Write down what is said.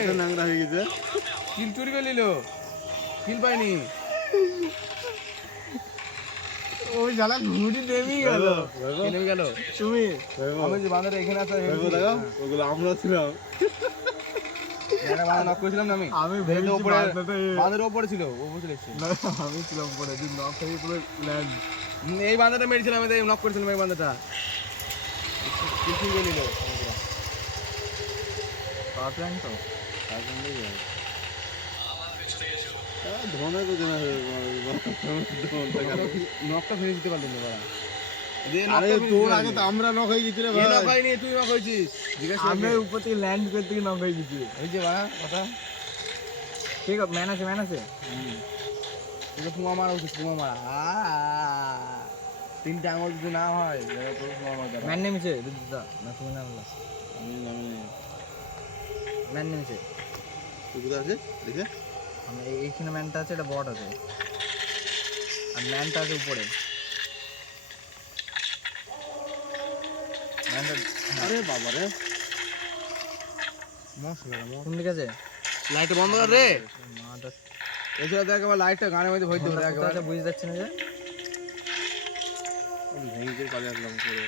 একটা ন্যাংরা হয়ে গেছে। কিল চুরি করে নিল, কিল পাইনি। ওই শালা ঘুড়ি নেমেই গেল। কে নেমে গেল? তুমি আমি যে বাঁধাটা এখানে আছে দেখো ওগুলো আমরা ছিলাম। একটা বাঁধা নক করেছিলাম না আমি। আমি দেখে তো ভেবেছি উপরে বাঁধাটা বাঁধের ওপরে ছিল, ও বুঝলে এসছে। না, আমি ছিলাম পরে দিন নক হয়ে পুরো ল্যান্ড। এই বাঁধাটা মেরেছিলাম, আমি নক করেছিলাম এই বাঁধাটা। কিল চুরি করে নিল। পাওয়ার প্ল্যান তো ধনে তো জানা নকটা ফেলে দিতে পারলি না বাড়া। আরে তোর আগে তো আমরা নক হয়ে গেছি রে ভাই। নক হয়নি, তুই নক হয়েছিস। জিজ্ঞাসা আমি উপর থেকে ল্যান্ড করতে গিয়ে নক হয়ে গেছি। ওই যে বাড়া কথা। ঠিক আছে, ম্যান আছে, ম্যান আছে। তোকে পুঙা মারা উচিত, পুঙা মারা। তিনটে আঙুল যদি না হয় তোর পুঙা মারা যাবে। ম্যান নেমেছে দুধটা না, তুমি নামলা। আমি ম্যান নেমেছে। তুই কোথায় আছে দেখে? আমি এইখানে ম্যানটা আছে, এটা বট আছে, আর ম্যানটা আছে উপরে। ম্যানটা আরে বাবা রে কোন দিকে আছে? লাইট বন্ধ কর রে। মাটা এছাড়া দেখ আবার লাইটটা গানের মধ্যে ভয় দেবো দেখ কোথায় আছে বুঝতে যাচ্ছে না যে। ভেঙে কাজে আসলাম করে